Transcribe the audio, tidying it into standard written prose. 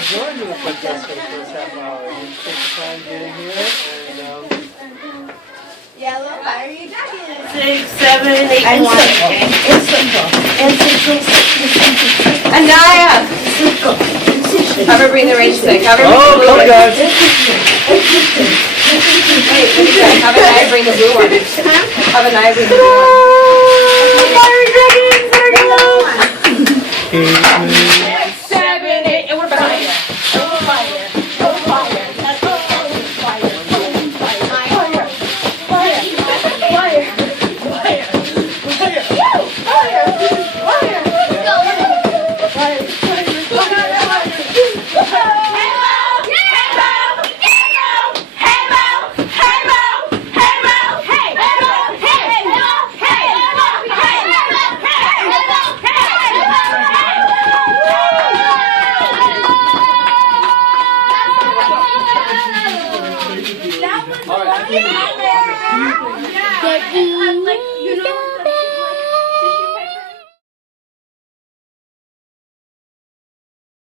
joined with the podcast for the first half hour. You take the time getting here and Yellow, fire you dragon. 6, 7, 8, And 1. It's simple. Anaya! Have her bring the range stick. Have her bring the blue one. guys. Wait, have Anaya bring the blue one. Have Anaya bring the blue one. Fire dragons! There we go! 6, 7, 8, and we're behind you. That was